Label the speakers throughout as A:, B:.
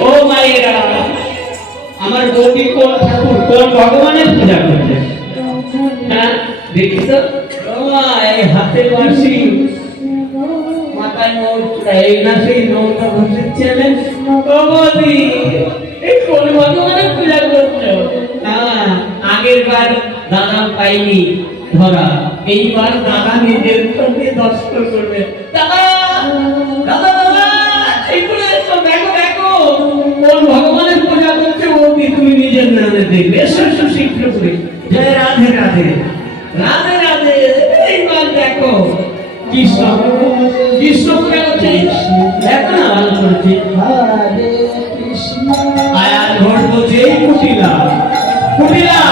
A: ও মায়েরা আমার বৌদি কোন ঠাকুর কোন ভগবানের পূজা করছে? হ্যাঁ দেখি তো ও মা, এই হাতে বাসি মাথায় এই না সেই ও বৌদি এই কোন ভগবানের পূজা করছ? হ্যাঁ আগের বার দাদা পাইনি ধরা। এইবার দাদা নিজের চোখে দর্শন করবে। দাদা দাদা দাদা এইগুলো এসো দেখো দেখো কোন ভগবানের পূজা করছে বৌদি তুমি নামে দেখবে এসো এসো শীঘ্র করে। জয় রাধে রাধে। রাধে রাধে, এইবার দেখো, কৃষ্ণ। কৃষ্ণ পূজা করছে দেখো না, ভালো করেছে
B: হরে কৃষ্ণ
A: আয়ার ঘর বলছে, এই কুটিলা। কুটিলা,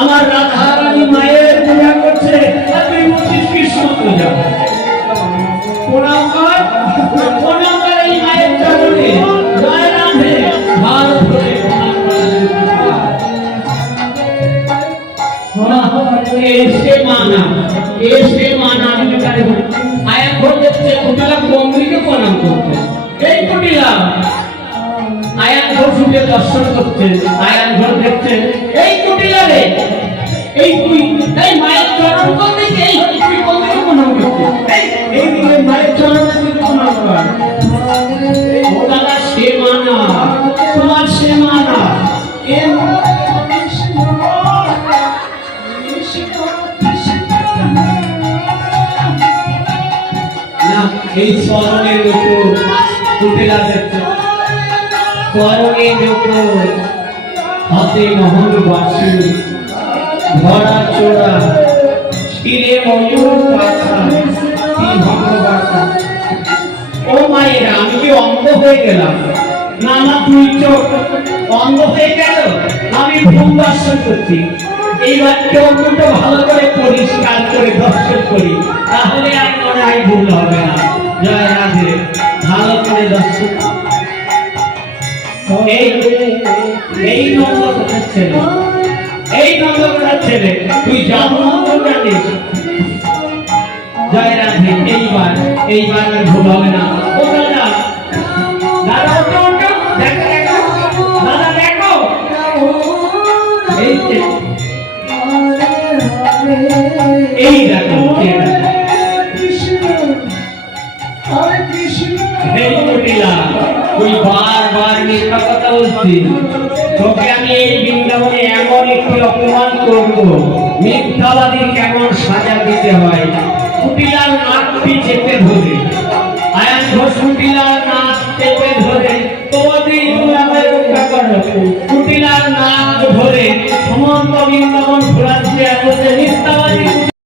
A: আমার রাধা রানী মায়ের এসে মানা এসে মানা আয়ার ঘর দেখছে কুটিলা কমরিকে প্রণাম করতে। এই কুটিলা আয়ান ঘর ছুটে দর্শন করতে আয়ান ঘর দেখছে এই কুটিলারে, এই তুই এই এই চরণের উপর কুটিলা চরণের উপর হাতে মহল বাসি ধরা চোরা তীরে ময়ূর ও মায়েরা, আমি কি হয়ে গেলাম? না না, তুই চোখ অন্ধ হয়ে গেল? আমি ভূম দর্শন করছি। এইবার চোখ ভালো করে পরিষ্কার করে দর্শন করি। তাহলে আর মনে হয় ভুল হবে না। জয় রাধে। ভালো করে এই ছেলে এই নন্দকোটার ছেলে তুই জানিস জয় রাধে। এইবার এইবার আর ভুল হবে না। ও দাদা। দেখো দেখো। এই এই দেখো? তুই বারবার মিথ্যা কথা তোকে আমি এই বৃন্দাবনে এমন একটি অপমান করব, মিথ্যাবাদী কেমন সাজা দিতে হয়? কুটিলার নাকটি চেপে ধরে। আয়ান ঘোষ, কুটিলার নাক চেপে ধরে। তোমাদের তুমি রক্ষা কুটিলার নাক ধরে। বৃন্দাবন ঘোরাচ্ছে আর বলছে মিথ্যা